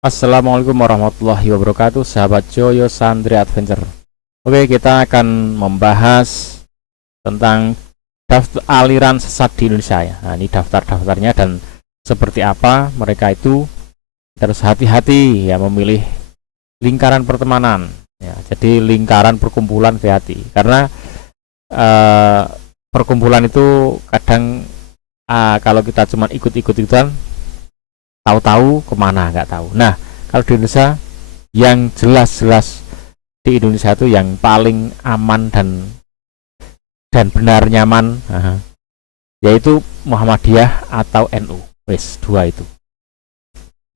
Assalamualaikum warahmatullahi wabarakatuh, sahabat Joyo Santri Adventure. Oke, kita akan membahas tentang daftar aliran sesat di Indonesia ya. Nah, ini daftar-daftarnya dan seperti apa mereka itu. Terus hati-hati ya memilih lingkaran pertemanan ya. Jadi lingkaran perkumpulan hati-hati karena eh, perkumpulan itu kadang kalau kita cuma ikut-ikutan tahu-tahu kemana nggak tahu. Nah, kalau di Indonesia yang jelas-jelas di Indonesia itu yang paling aman dan benar nyaman, yaitu Muhammadiyah atau NU. Wes dua itu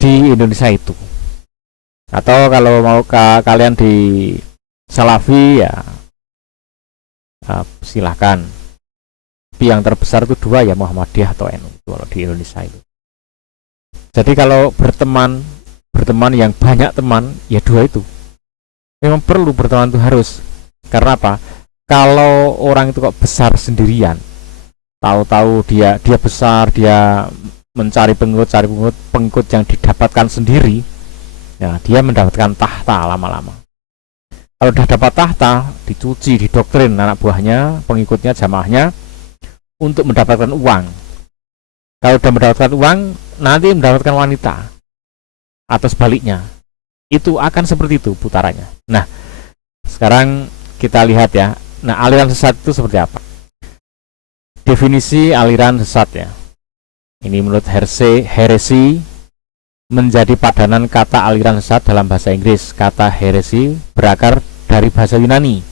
di Indonesia itu. Atau kalau mau kalian di Salafi ya silahkan. Tapi yang terbesar itu dua ya, Muhammadiyah atau NU itu kalau di Indonesia itu. Jadi kalau berteman yang banyak teman ya dua itu. Memang perlu berteman itu harus. Karena apa? Kalau orang itu kok besar sendirian, tahu-tahu dia besar, dia mencari pengikut yang didapatkan sendiri, ya dia mendapatkan tahta lama-lama. Kalau sudah dapat tahta, dicuci, didoktrin anak buahnya, pengikutnya, jamaahnya untuk mendapatkan uang. Kalau sudah mendapatkan uang, nanti mendapatkan wanita atau sebaliknya. Itu akan seperti itu putarannya. Nah, sekarang kita lihat ya. Nah, aliran sesat itu seperti apa? Definisi aliran sesat ya. Ini menurut heresi menjadi padanan kata aliran sesat dalam bahasa Inggris. Kata heresi berakar dari bahasa Yunani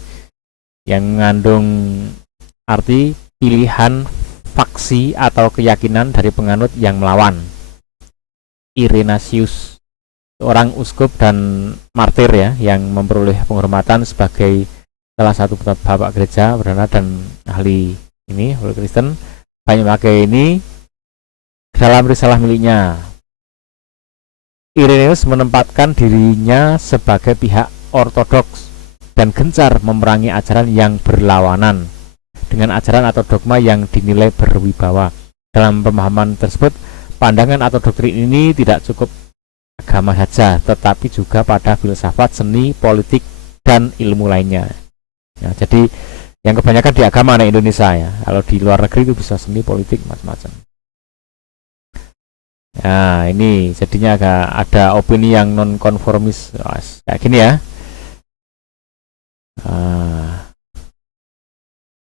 yang mengandung arti pilihan faksi atau keyakinan dari penganut yang melawan. Irenasius, seorang uskup dan martir ya, yang memperoleh penghormatan sebagai salah satu bapak gereja perdana dan ahli Kristen, banyak pakai ini dalam risalah miliknya. Irenaeus menempatkan dirinya sebagai pihak ortodoks dan gencar memerangi ajaran yang berlawanan dengan ajaran atau dogma yang dinilai berwibawa. Dalam pemahaman tersebut, pandangan atau doktrin ini tidak cukup agama saja, tetapi juga pada filsafat, seni, politik, dan ilmu lainnya. Ya, jadi yang kebanyakan di agama di Indonesia ya. Kalau di luar negeri itu bisa seni, politik, macam-macam. Nah, ini jadinya agak ada opini yang non konformis kayak gini ya.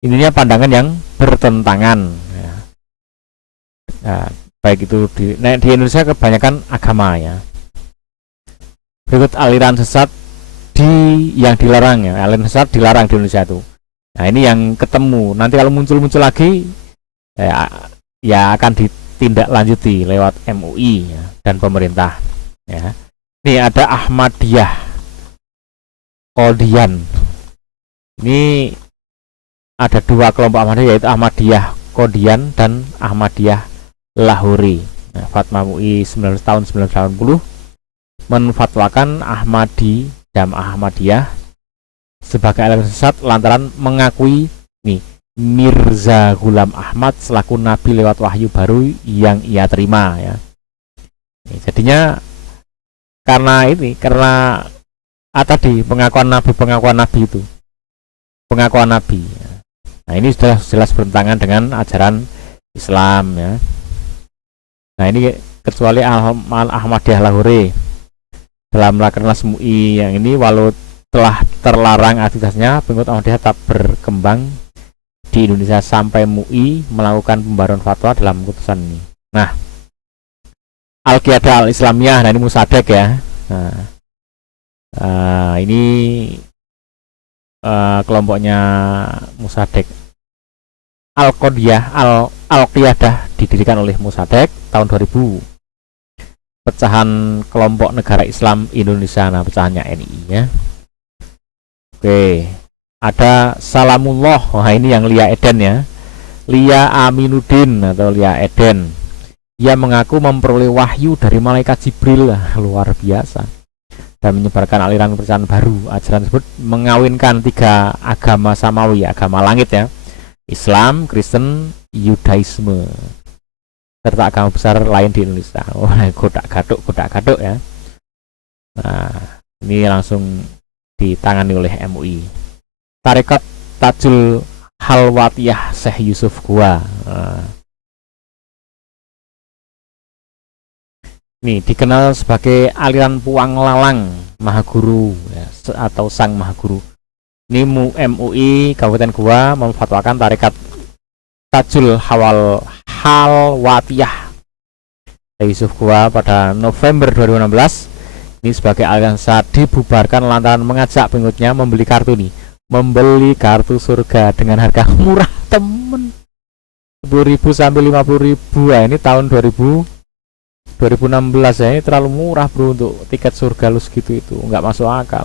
Ininya pandangan yang bertentangan ya. Nah, baik itu di Indonesia kebanyakan agama ya. Berikut aliran sesat yang dilarang ya. Aliran sesat dilarang di Indonesia itu. Nah, ini yang ketemu. Nanti kalau muncul lagi ya akan ditindaklanjuti lewat MUI ya, dan pemerintah ya. Ini ada Ahmadiyah Qadian. Ini ada dua kelompok Ahmadiyah, yaitu Ahmadiyah Qadian dan Ahmadiyah Lahori. Nah, Fatwa MUI tahun 1980 menfatwakan Jamaah Ahmadiyah sebagai aliran sesat lantaran mengakui Mirza Ghulam Ahmad selaku nabi lewat wahyu baru yang ia terima ya. Jadinya karena tadi pengakuan nabi itu. Pengakuan nabi ya. Nah, ini sudah jelas bertentangan dengan ajaran Islam ya. Nah, ini kecuali Ahmadiyah Lahore dalam Rakernas MUI yang ini, walau telah terlarang aktivitasnya, pengikut Ahmadiyah tetap berkembang di Indonesia sampai MUI melakukan pembaruan fatwa dalam keputusan ini. Nah, Al-Qiyadah Al-Islamiyah, nah ini Musadek ya. Ini kelompoknya Musadek. Al-Qiyadah didirikan oleh Musadek tahun 2000. Pecahan kelompok negara Islam Indonesia, nah pecahannya NI ya. Oke, ada Salamullah. Wah, ini yang Lia Eden ya. Lia Aminuddin atau Lia Eden. Ia mengaku memperoleh wahyu dari malaikat Jibril, luar biasa, dan menyebarkan aliran kepercayaan baru. Ajaran tersebut mengawinkan tiga agama samawi, agama langit ya, Islam, Kristen, Yudaisme, serta agama besar lain di Indonesia. Wah, godak gaduk ya. Nah, ini langsung ditangani oleh MUI. Tarekat Tajul Halwatiyah Syekh Yusuf Gua. Ini dikenal sebagai aliran Puang Lalang Mahaguru ya, atau Sang Mahaguru. Ini MUI Kabupaten Goa memfatwakan tarekat Tajul Halwatiyah Yusuf Gua pada November 2016 ini sebagai aliansa dibubarkan lantaran mengajak pengikutnya membeli kartu surga dengan harga murah temen 10.000 sampai 50.000 ya, ini tahun 2016 ya, ini terlalu murah bro untuk tiket surga lu segitu, itu nggak masuk akal,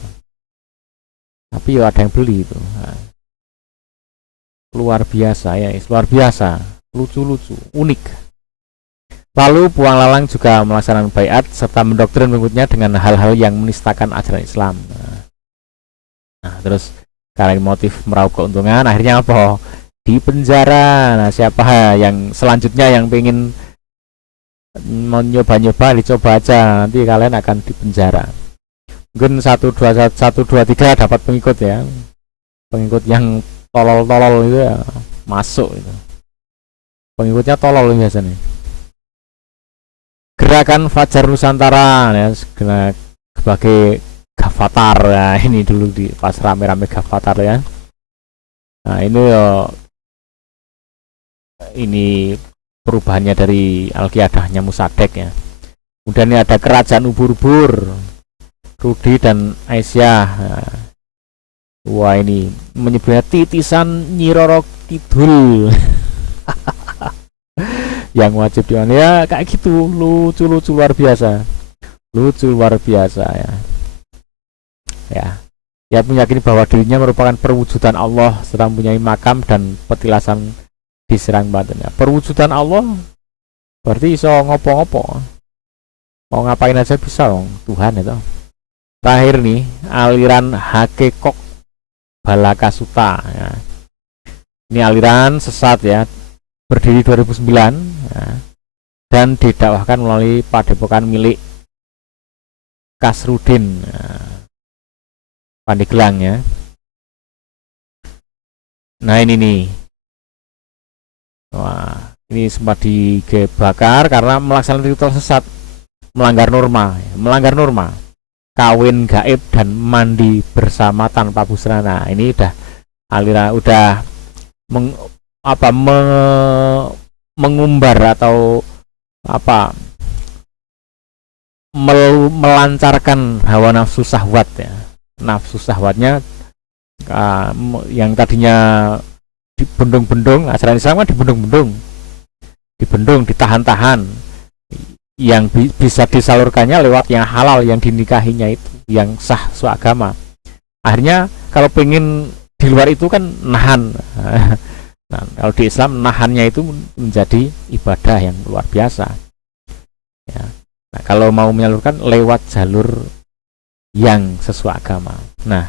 tapi ya ada yang beli itu. Nah, luar biasa ya, luar biasa, lucu-lucu, unik. Lalu Puang Lalang juga melaksanakan baiat serta mendoktrin pengikutnya dengan hal-hal yang menistakan ajaran Islam. Nah, terus karena motif meraup keuntungan, akhirnya apa? Di penjara. Nah, siapa yang selanjutnya yang pengen mau nyoba-nyoba, dicoba aja, nanti kalian akan di penjara. Mungkin 1 2 3 dapat pengikut ya. Pengikut yang tolol-tolol itu ya masuk itu. Pengikutnya tolol biasanya. Gerakan Fajar Nusantara ya, sebagai Gavatar ya, ini dulu di pas rame-rame Gavatar ya. Nah, ini perubahannya dari Al-Qiadahnya Musadek ya. Kemudian ini ada Kerajaan Ubur-ubur, Rudi dan Aisyah. Nah, wah, ini menyebutnya titisan Nyiroro Kidul. Yang wajib dion ya kayak gitu, lucu luar biasa, ya meyakini bahwa dirinya merupakan perwujudan Allah serta mempunyai makam dan petilasan di serang batinnya. Perwujudan Allah berarti iso ngopo-ngopo, mau ngapain aja bisa dong Tuhan itu. Terakhir nih aliran Hakekok Balakasuta ya. Ini aliran sesat ya, berdiri 2009 ya, dan didakwahkan melalui padepokan milik Kasrudin ya, Pandeglang ya. Nah ini nih, wah ini sempat dibakar karena melaksanakan ritual sesat, melanggar norma, kawin gaib dan mandi bersama tanpa busana. Nah ini udah aliran udah mengumbar atau melancarkan hawa nafsu syahwat ya. Nafsu syahwatnya yang tadinya dibendung-bendung, ajaran Islam kan dibendung, ditahan-tahan, yang bisa disalurkannya lewat yang halal, yang dinikahinya itu, yang sah seagama. Akhirnya kalau pengen di luar itu kan nahan. Nah, kalau di Islam nahannya itu menjadi ibadah yang luar biasa ya. Nah, kalau mau menyalurkan lewat jalur yang sesuai agama. Nah,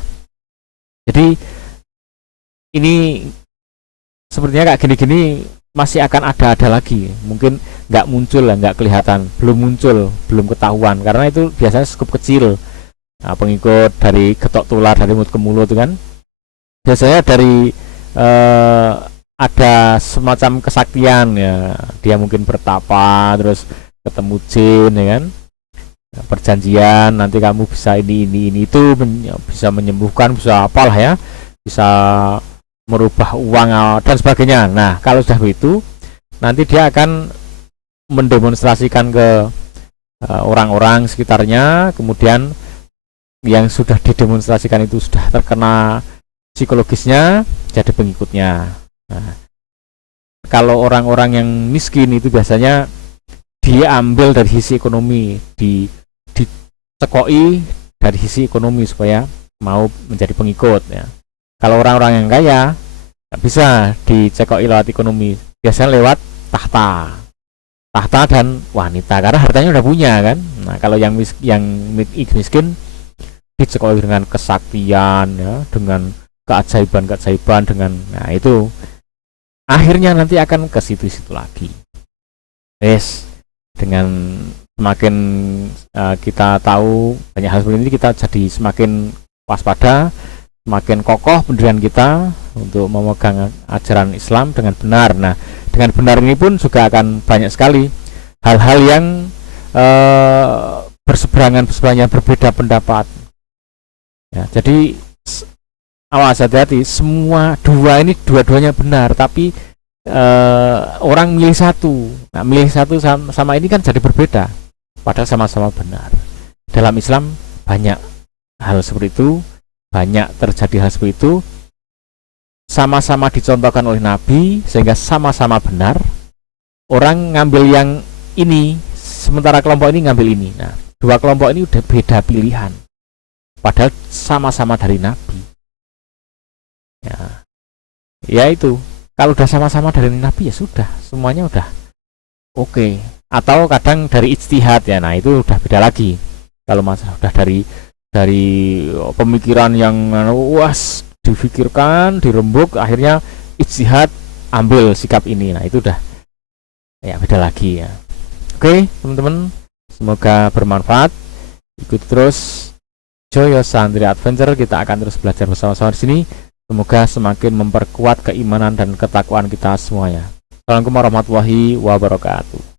jadi ini sepertinya kayak gini-gini masih akan ada lagi. Mungkin nggak muncul lah, nggak kelihatan, belum ketahuan karena itu biasanya skup kecil. Nah, pengikut dari getok tular dari mulut ke mulut itu kan biasanya dari ada semacam kesaktian ya, dia mungkin bertapa terus ketemu jin ya kan, perjanjian nanti kamu bisa ini itu bisa menyembuhkan, bisa apalah ya, bisa merubah uang dan sebagainya. Nah kalau sudah begitu nanti dia akan mendemonstrasikan ke orang-orang sekitarnya, kemudian yang sudah didemonstrasikan itu sudah terkena psikologisnya jadi pengikutnya. Nah, kalau orang-orang yang miskin itu biasanya diambil dari sisi ekonomi, dicekoi dari sisi ekonomi supaya mau menjadi pengikut ya. Kalau orang-orang yang kaya nggak bisa dicekoi lewat ekonomi, biasanya lewat tahta dan wanita karena hartanya udah punya kan. Nah kalau yang miskin dicekoi dengan kesaktian ya, dengan keajaiban dengan, nah itu akhirnya nanti akan ke situ-situ lagi. Dengan semakin kita tahu banyak hal seperti ini, kita jadi semakin waspada, semakin kokoh pendirian kita untuk memegang ajaran Islam dengan benar. Nah, dengan benar ini pun juga akan banyak sekali hal-hal yang berseberangan berbeda pendapat. Ya, jadi awas, hati-hati, semua dua-duanya benar, tapi orang milih satu. Nah, milih satu sama ini kan jadi berbeda, padahal sama-sama benar. Dalam Islam banyak hal seperti itu, banyak terjadi hal seperti itu, sama-sama dicontohkan oleh Nabi sehingga sama-sama benar. Orang ngambil yang ini, sementara kelompok ini ngambil ini. Nah, dua kelompok ini udah beda pilihan, padahal sama-sama dari Nabi. Ya itu, kalau udah sama-sama dari Nabi ya sudah, semuanya udah oke. Atau kadang dari ijtihad ya, nah itu udah beda lagi. Kalau masalah udah dari pemikiran yang was difikirkan, dirembuk, akhirnya ijtihad ambil sikap ini, nah itu udah ya beda lagi ya. Oke teman-teman, semoga bermanfaat. Ikuti terus Joyo Santri Adventure, kita akan terus belajar bersama-sama di sini. Semoga semakin memperkuat keimanan dan ketakwaan kita semuanya. Assalamualaikum warahmatullahi wabarakatuh.